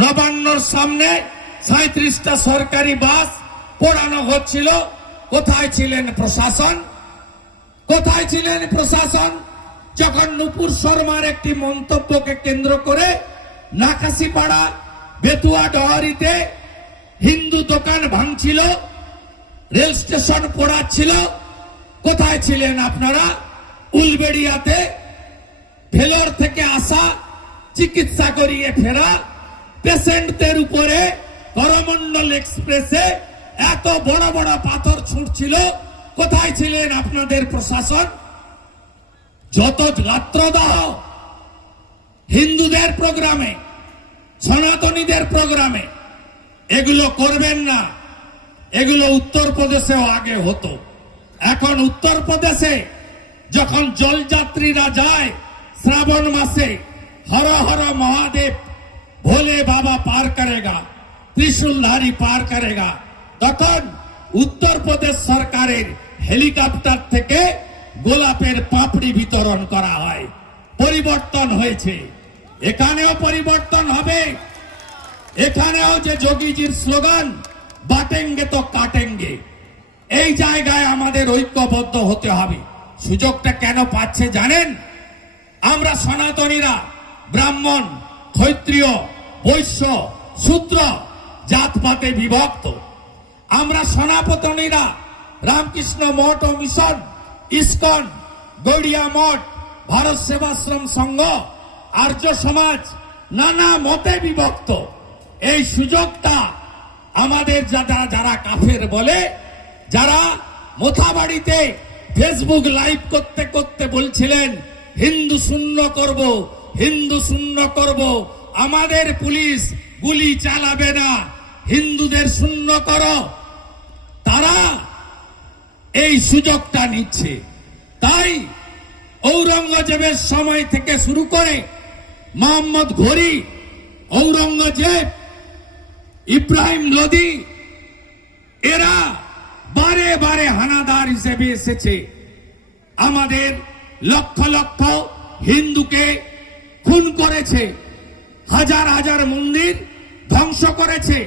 নবান্নর সামনে 37টা সরকারি বাস পোড়ানো হচ্ছিল। কোথায় ছিলেন প্রশাসন? কোথায় ছিলেন প্রশাসন যখন নুপুর শর্মার একটি মন্তব্যকে কেন্দ্র করে নাকাশিপাড়া বেতুয়া ডহরিতে হিন্দু দোকান ভাঙছিল, রেল স্টেশন পোড়াচ্ছিল? কোথায় ছিলেন আপনারা? উলবেড়িয়াতে ভেলোর থেকে আসা চিকিৎসা করিয়ে ফেরা পেশেন্টদের উপরে করমণ্ডল এক্সপ্রেসে এত বড় বড় পাথর ছুটছিল। কোথায় ছিলেন আপনাদের প্রশাসন? যত গাত্রদাহ হিন্দুদের প্রোগ্রামে, সনাতনীদের প্রোগ্রামে, এগুলো করবেন না। এগুলো উত্তরপ্রদেশেও আগে হতো। এখন উত্তরপ্রদেশে যখন জলযাত্রীরা যায় শ্রাবণ মাসে, হর হর মহাদেব ভোলে বাবা পার করেগা, ত্রিশূলধারী পার করেগা, তখন উত্তরপ্রদেশ সরকারের হেলিকপ্টার থেকে গোলাপের পাপড়ি বিতরণ করা হয়। পরিবর্তন হয়েছে, এখানেও পরিবর্তন হবে। এখানেও যে যোগীজির স্লোগান বাটেঙ্গে তো কাটেঙ্গে, এই জায়গায় আমাদের ঐক্যবদ্ধ হতে হবে। সুযোগটা কেন পাচ্ছে জানেন? আমরা সনাতনীরা ব্রাহ্মণ, ক্ষত্রিয়, বৈশ্য, শূদ্র জাতপাতে বিভক্ত। আমরা সনাতনীরা রামকৃষ্ণ মঠ ও মিশন, ইস্কন, গৌড়িয়া মঠ, ভারত সেবাশ্রম সংঘ, আর্য সমাজ নানা মতে বিভক্ত। এই সুযোগটা আমাদের যারা কাফের বলে, যারা মোথাবাড়িতে ফেসবুক লাইভ করতে করতে বলছিলেন হিন্দু শূন্য করব, হিন্দু শূন্য করব, আমাদের পুলিশ গুলি চালাবে না, হিন্দুদের শূন্য করো, তারা এই সুযোগটা নিচ্ছে। তাই ঔরঙ্গজেবের সময় থেকে শুরু করে মোহাম্মদ ঘোরি, ঔরঙ্গজেব, ইব্রাহিম লোদি, এরা বারে বারে হানাদার হিসেবে এসেছে। আমাদের লক্ষ লক্ষ হিন্দুকে খুন করেছে, হাজার হাজার মন্দির ধ্বংস করেছে।